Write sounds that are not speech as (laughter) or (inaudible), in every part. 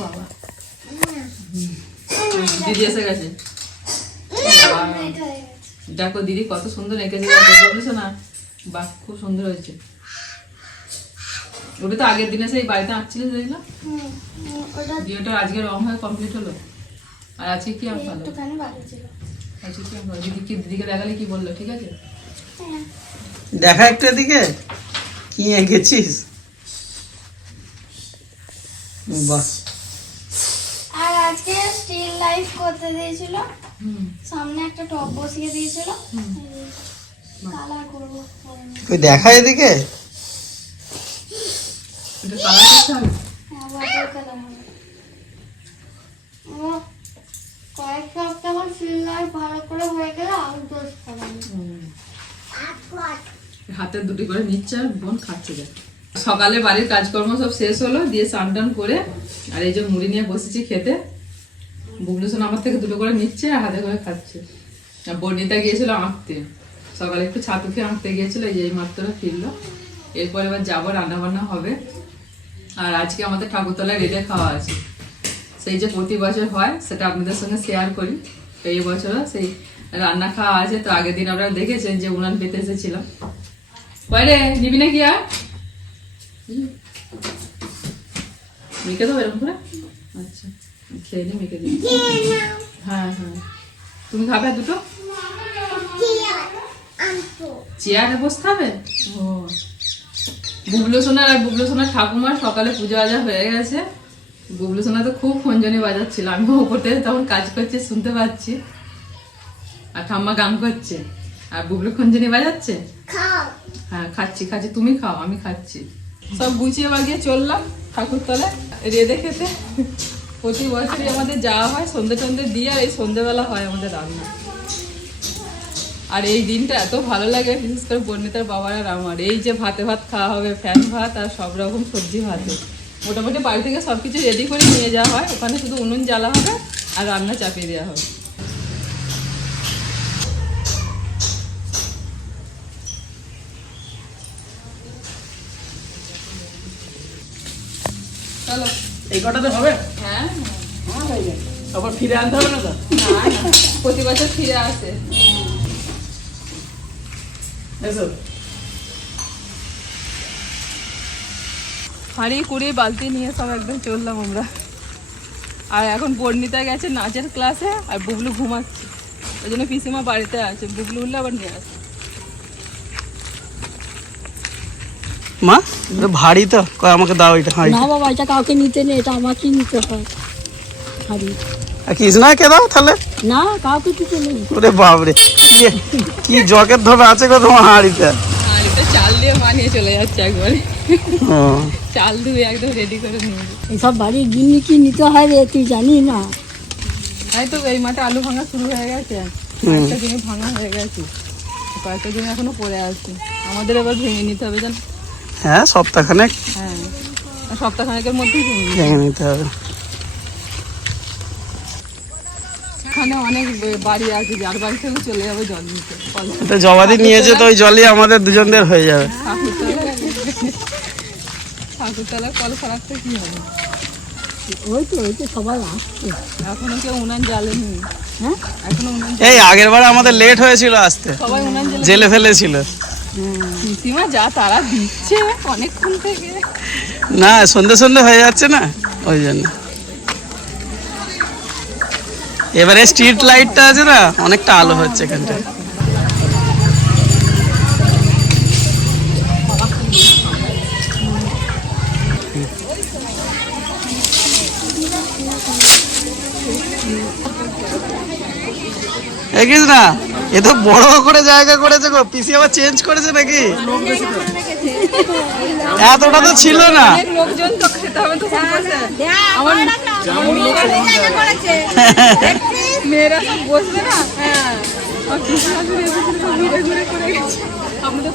বাবা। দিদি এসে গেছে। দেখো দিদি কত সুন্দর এঁকেছে না? বাহ খুব সুন্দর হয়েছে। ওটা তো আগের দিনে সেই বাড়িতে আঁকছিলে দেখলাম ওটা দিয়ে আজকে রং হয়ে কমপ্লিট হলো। আর আজকে কি আঁক আজকে কি আঁক দিদি কি দিদিকে দেখালে কি বলল? ঠিক আছে? হ্যাঁ। দেখা একটা দিকে? কি এঁকেছিস বাহ। আর আজকে স্টিল লাইফ করতে দিয়েছিল। সামনে একটা টপ বসিয়ে দিয়েছিল। কালার করব। তুই দেখা এদিকে? এটা কালার করতে হবে হ্যাঁ ওয়াটার কালার হবে আমার কয়েক সপ্তাহ স্টিল লাইফ ভালো করে হয়ে গেলে আউটডোর করাবো হুম। হাতে দুটি করে নিচ্ছে আর বোন খাচ্ছে দেখ সকালে বাড়ির কাজকর্ম সব শেষ হলো, দিয়ে স্নান টান করে আর এই যে মুড়ি নিয়ে বসেছি খেতে। বুবলুসন আমার থেকে দুটো করে নিচ্ছে আর হাতে করে খাচ্ছে। আর বর্ণিতা গিয়েছিল আঁকতে। সকালে একটু ছাতু খেয়ে আঁকতে গিয়েছিল, এই যে মাত্র ফিরলো। এরপর এবার যাব রান্না বান্না হবে। আর আজকে আমাদের ঠাকুরতলায় রেঁধে খাওয়া আছে। সেই যে প্রতি বছর হয়, সেটা আপনাদের সঙ্গে শেয়ার করি। তো এই বছরও সেই রান্না খাওয়া আছে, তো আগের দিন আপনারা দেখেছেন যে উনান পেতে এসেছিলাম। বাইরে নিবি নাকি আর মেখে দেবো এরকম করে আচ্ছা খেয়ে নি মেখে দিই হ্যাঁ হ্যাঁ তুমি খাবে দুটো চেয়ারে বসতে হবে ও বুবলু সোনার আর বুবলু সোনার ঠাকুমার সকালে পুজো আজা হয়ে গেছে বুবলু সোনা তো খুব ফোনজনি বাজাচ্ছিল আমি ওপর থেকে তখন কাজ করছি শুনতে পাচ্ছি আর ঠাম্মা গান করছে আর বুবলু খঞ্জনি বাজাচ্ছে? হ্যাঁ খাচ্ছি খাচ্ছি। তুমি খাও আমি খাচ্ছি। সব গুছিয়ে বাগিয়ে চললাম ঠাকুরতলায় রেঁধে খেতে প্রতি বছরই আমাদের যাওয়া হয় সন্ধে টন্ধে দিয়ে আর এই সন্ধেবেলা হয় আমাদের রান্না। আর এই দিনটা এত ভালো লাগে বিশেষ করে বর্ণিতার বাবার আর আমার। এই যে ভাতে ভাত খাওয়া হবে ফ্যান ভাত আর সব রকম সবজি ভাতে। মোটামুটি বাড়ি থেকে সব কিছু রেডি করে নিয়ে যাওয়া হয়। ওখানে শুধু উনুন জ্বালা হবে আর রান্না চাপিয়ে দেওয়া হবে। চলো এই কটাতে হবে। হ্যাঁ। আবার ফিরে আনতে হবে না তো? প্রতি বছর ফিরে আসে। হাঁড়ি কুড়ি বালতি নিয়ে সব একদম চললাম আমরা। আর এখন বর্ণিতা গেছে নাচের ক্লাসে আর বুবলু ঘুমাচ্ছে। ওই জন্য পিসিমা বাড়িতে আছে বুবলু উঠলে আবার নিয়ে আসে মা? এটা ভারী তো। কয় আমাকে দাও এটা হাঁড়ি না বাবা এটা কাউকে নিতে নেই এটা আমাকেই নিতে হয়। হাড়ি আর কৃষ্ণাকে দাও তাহলে? না কাউকে দিতে নেই। ওরে কি কি জকের ধরে আছে গো তোমার হাঁড়িতে? চাল দিয়ে মানিয়ে চলে যাচ্ছে একবারে। চাল ধুয়ে একদম রেডি করে নিয়ে বাড়ির গিন্নি কি নিতে হয় রে তুই জানি না। তাই তো এই মাঠে আলু ভাঙা শুরু হয়ে গেছে। কয়েকটা দিনে ভাঙা হয়ে গেছে। কয়েকটা দিন এখনও পড়ে আছে। আমাদের এবার ভেঙে নিতে হবে জান? হ্যাঁ সপ্তাহখানেক। হ্যাঁ সপ্তাহখানেকের মধ্যেই ভেঙে নিতে হবে। ভেঙে নিতে হবে। এখানে অনেক বাড়ি আছে যার বাড়ি থেকে চলে যাবে জল নিতে। কল জবাদি নিয়েছে তো ওই জলই আমাদের দুজনদের হয়ে যাবে। ঠাকুরতলা কল খারাপ কি হবে? ওই তো ওই তো সবাই আসছে। এখনও কেউ উনান জ্বালেনি হ্যাঁ? এই আগের বার আমাদের লেট হয়েছিল আসতে। জেলে ফেলেছিল। যা তারা দিচ্ছে অনেকক্ষণ না, সন্ধে সন্ধে হয়ে যাচ্ছে না, ওই জন্য। এবারে স্ট্রিট লাইটটা আছে না, অনেকটা আলো হচ্ছে এখানটা। দেখিস না এ তো বড় করে জায়গা করেছে গো। পিসি আবার চেঞ্জ করেছে নাকি? এতটা তো ছিল না। লোকজন তো খেতে হবে তো আমার মেয়েরা সব বসবে না হ্যাঁ ঘুরে ঘুরে করে গেছে আমাদের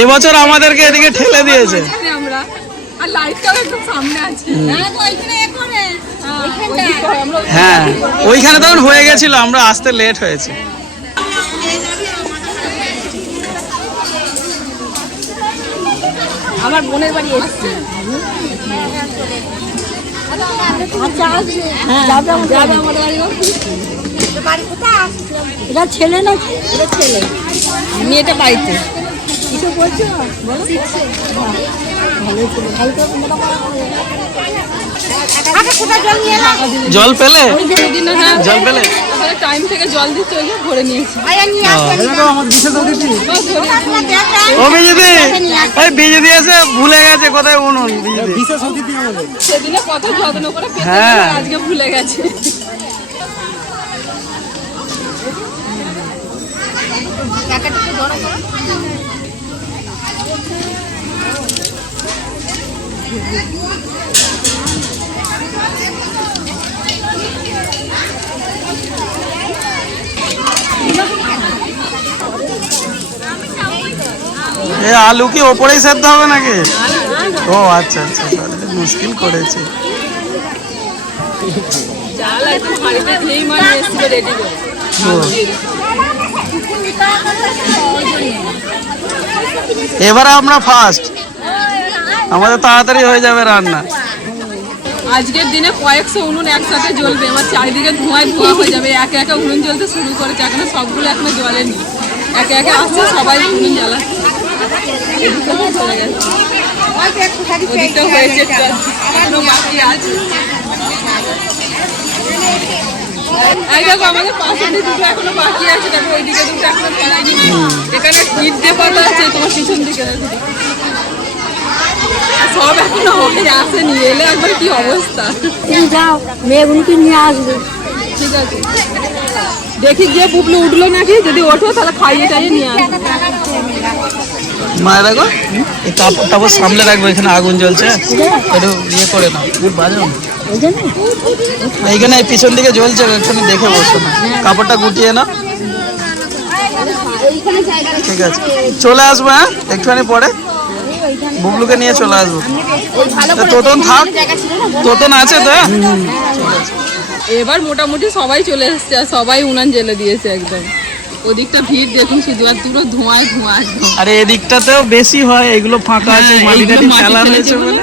এবছর আমাদেরকে এদিকে ঠেলে দিয়েছে। আমরা। আর লাইটটাও একদম সামনে আছে। হ্যাঁ ওইখানে তখন হয়ে গেছিল আমরা আসতে লেট হয়েছে। আমার বোনের বাড়ি এসেছি। হ্যাঁ, এটা ছেলে না? ছেলে। মেয়েটা বাড়িতে। করে জল পেলে? হ্যাঁ। জল পেলে? টাইম থেকে জল দিচ্ছে ওই ভরে নিয়েছি। ও বিজেপি! এই বিজেপি আছে ভুলে গেছে কোথায় উনুন? সেদিনে কত যত্ন করে হ্যাঁ। আজকে ভুলে গেছে। এ, আলু কি ওপরেই সেদ্ধ হবে নাকি ও আচ্ছা আচ্ছা তাহলে মুশকিল করেছে। এবারে আমরা ফার্স্ট আমাদের তাড়াতাড়ি হয়ে যাবে রান্না। আজকের দিনে কয়েকশো উনুন একসাথে জ্বলবে আমার চারিদিকে ধোঁয়ায় ধোঁয়া হয়ে যাবে, একে একে উনুন জ্বলতে শুরু করেছে, এখনও সবগুলো এখনও জ্বলেনি। একে একে আসছে, সবাই উনুন জ্বালাচ্ছে। গেছে হয়েছে এখনও আছে। এখনও পাতা আছে তোমার পিছন দিকে হয়ে আসেনি এলে একবার কি অবস্থা? তুমি যাও মেয়েগুলোকে নিয়ে আসবে। ঠিক আছে। দেখি গিয়ে বুবলু উঠল নাকি? যদি ওঠো তাহলে খাইয়ে টাইয়ে নিয়ে আসবে। মায়ের দেখো কাপড় সামলে রাখব এখানে আগুন জ্বলছে। একটু ইয়ে করে নাও। না। জন্য এইখানে পিছন দিকে জ্বলছে একটুখানি দেখে বসো না। কাপড়টা গুটিয়ে না ঠিক আছে। চলে আসব হ্যাঁ? একটুখানি পরে? বুবলুকে নিয়ে চলে আসব। তোতন থাক। তোতন আছে তো? এবার মোটামুটি সবাই চলে এসছে আর সবাই উনান জেলে দিয়েছে একদম। ওদিকটা ভিড় দেখুন শুধু আর পুরো ধোঁয়ায় ধোঁয়া আরে এদিকটাতেও বেশি হয় এগুলো ফাঁকা আছে হ্যাঁ, মাটি এইগুলো টাটি মাটি ফেলা হয়েছে বলে,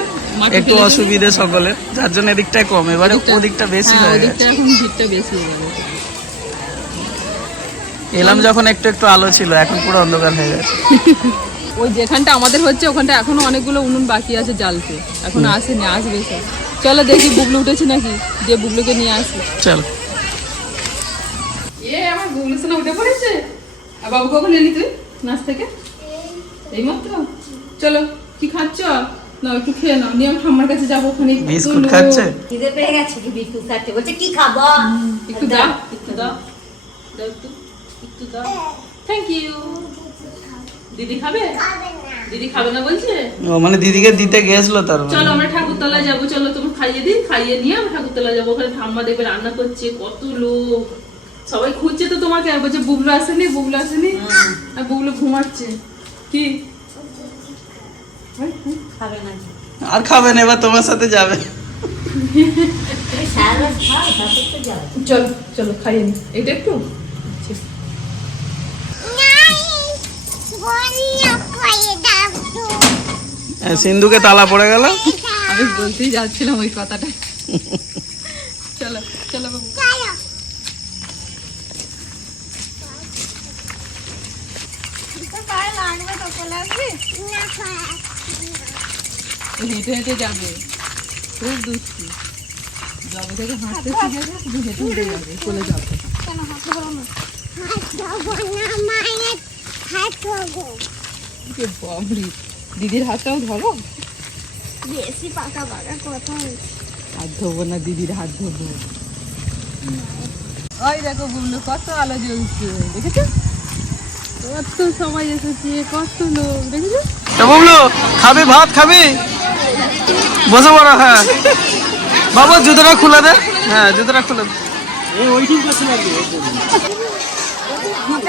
একটু। অসুবিধে সকলের যার জন্য এদিকটাই কম এবারে ওদিকটা- বেশি হ্যাঁ হয়ে ওদিকটা গেছে এখন ভিড়টা বেশি হয়ে গেছে। এলাম যখন একটু একটু আলো ছিল এখন পুরো অন্ধকার হয়ে গেছে। (laughs) ওই যেখানটা আমাদের হচ্ছে ওখানটা এখনও অনেকগুলো উনুন বাকি আছে জ্বালতে এখনও আসেনি আসবে সব। চলো দেখি বুবলু উঠেছে নাকি দিয়ে বুবলুকে নিয়ে আসি। চল। এ আমার বুবলু সোনা উঠে পড়েছে? আর বাবু কখন এলি তুই নাচ থেকে? এই মাত্র। চলো কি খাচ্ছ? না একটু খেয়ে নাও। নিয়ে ঠাম্মার কাছে যাব ওখানে। একটু বিস্কুট লো- খাচ্ছে? খিদে পেয়ে গেছে কি বিস্কুট খাচ্ছে? বলছে কি খাব? একটু দাও একটু দাও। দাও একটু একটু দাও। থ্যাংক ইউ দিদি খাবে? দিদি খাবে না বলছে? ও মানে দিদিকে দিতে গেছিল তার মানে। চলো আমরা ঠাকুরতলা যাব চলো তুমি খাইয়ে দিন খাইয়ে নিয়ে আমরা ঠাকুরতলা যাব। ওখানে ঠাম্মা দেখবে রান্না করছে কত লোক। সবাই খুঁজছে তো তোমাকে আর বলছে বুবলু আসেনি বুবলু আসেনি। আর বুবলু ঘুমাচ্ছে। কি? খাবে না। আর খাবে না এবার তোমার সাথে যাবে। চলো চলো খাইয়ে নি। এটা একটু হ্যাঁ, সিন্ধুকে তালা পড়ে গেল। আমি বলতেই যাচ্ছিলাম ওই কথাটা। চলো চলো বাবু। হেঁটে হেঁটে যাবে। খুব দুষ্টু। যবে থেকে হাঁটতে শিখেছে শুধু হেঁটে হেঁটে যাবে চলে যাবে। এ বাবরে দিদির হাতটাও ধরো? বেশি পাকা পাকা কথা হাত ধোবো না দিদির হাত ধোবো ওই দেখো বুবলু কত আলো জ্বলছে দেখেছ? কত সময় এসেছে কত লোক দেখেছ? বুবলু খাবি ভাত খাবি? বসে পড়ো হ্যাঁ। বাবু জুতোটা খুলে দে। হ্যাঁ জুতোটা খুলে দে। কি বলো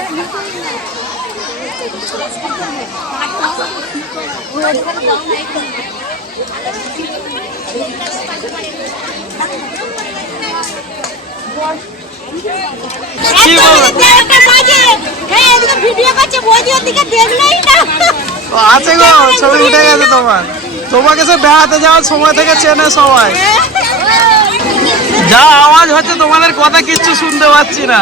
ভিডিও করছে আছে গো, ছবি উঠে গেছে তোমার। তোমাকে সে বেড়াতে যাওয়ার সময় থেকে চেনে সবাই। যা আওয়াজ হচ্ছে, তোমাদের কথা কিচ্ছু শুনতে পাচ্ছি না।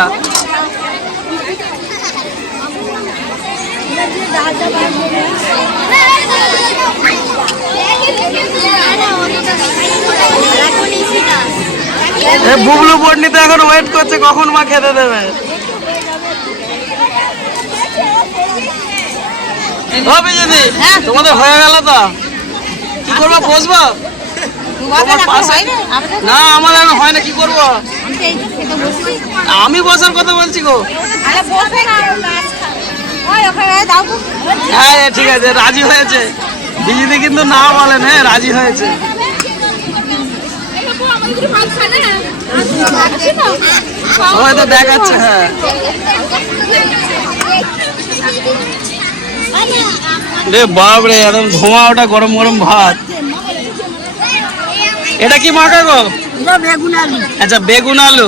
বুবলু পন্ডিত এখন ওয়েট করছে কখন মা খেতে দেবে? ও বিজেদি তোমাদের হয়ে গেল তো? কি করব বসবো? না আমার এখন হয় না কি করব? আমি বসার কথা বলছি গো। হ্যাঁ হ্যাঁ, ঠিক আছে রাজি হয়েছে। বিজেদি কিন্তু না বলেন হ্যাঁ রাজি হয়েছে। হয়তো দেখাচ্ছে হ্যাঁ। রে বাপরে একদম ধোঁয়া ওটা গরম গরম ভাত। এটা কি মাখা গো? আচ্ছা বেগুন আলু।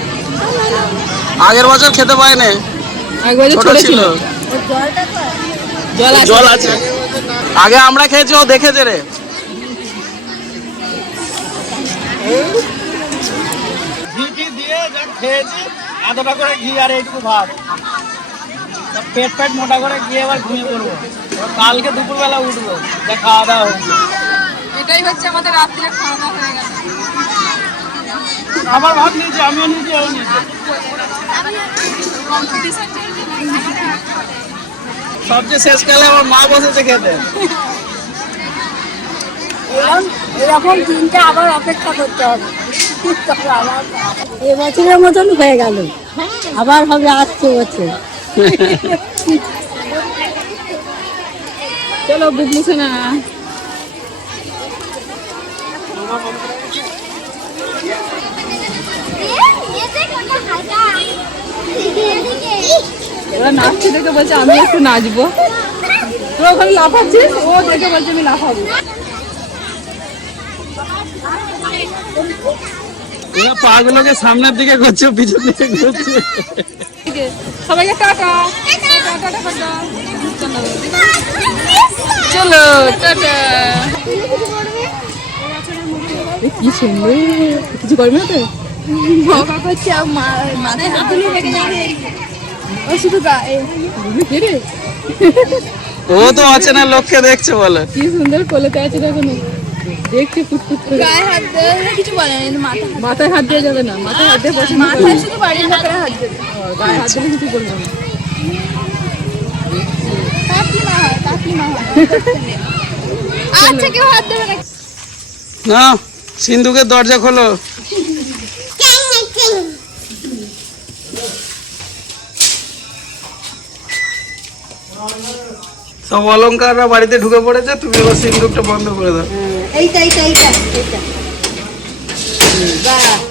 আগের বছর খেতে পায়নি। ছোট ছিল। জল আছে। জল আছে। আগে আমরা খেয়েছি ও দেখেছে রে। দিয়ে যা খেয়েছি এতটা করে ঘি আর এইটুকু ভাত। পেট পেট মোটা করে গিয়ে ঘুমিয়ে পড়ব। কালকে দুপুরবেলা উঠবো যা খাওয়া দাওয়া হয়েছে। এটাই হচ্ছে আমাদের রাত্রে খাওয়া দাওয়া হয়ে গেছে। আবার ভাত নিয়েছি আমিও নিয়েছি ও নিয়েছি। সবচেয়ে শেষকালে আমার মা বসেছে খেতে। এরকম দিনটা আবার অপেক্ষা করতে হবে। এবছরের মতন হয়ে গেল। আবার হবে আসছে বছর। (laughs) চলো বুবলু সোনা ওরা নাচছে দেখে বলছে আমি একটু নাচবো। তোরা ওখানে লাফাচ্ছিস ও দেখে বলছে আমি লাফাবো। এরা পাগুলোকে সামনের দিকে করছে পিছন দিকে ঘুরছে ঠিক সবাইকে টাটা। চলো টাটা। কি সুন্দর। কিছু করবে না তো বকা করছে মাথায় হাত তুলে ও শুধু গায়ে রে। ও তো অচেনা লোককে দেখছে বলে। কি সুন্দর কোলেতে আছে দেখুন দেখছে ফুটফুট করে। গায়ে হাত কিছু বলে না মাথা মাথায় হাত দিয়ে যাবে না মাথায় হাত দিয়ে মাথায় শুধু বাড়ির লোকেরা হাত দেবে গায়ে হাত দিলে কিছু আচ্ছা না না সিন্ধুকের দরজা খোলো। সব অলঙ্কাররা বাড়িতে ঢুকে পড়েছে, তুমি এবার সিন্দুকটা বন্ধ করে দাও। এইটা এইটা এইটা এইটা। বাহ।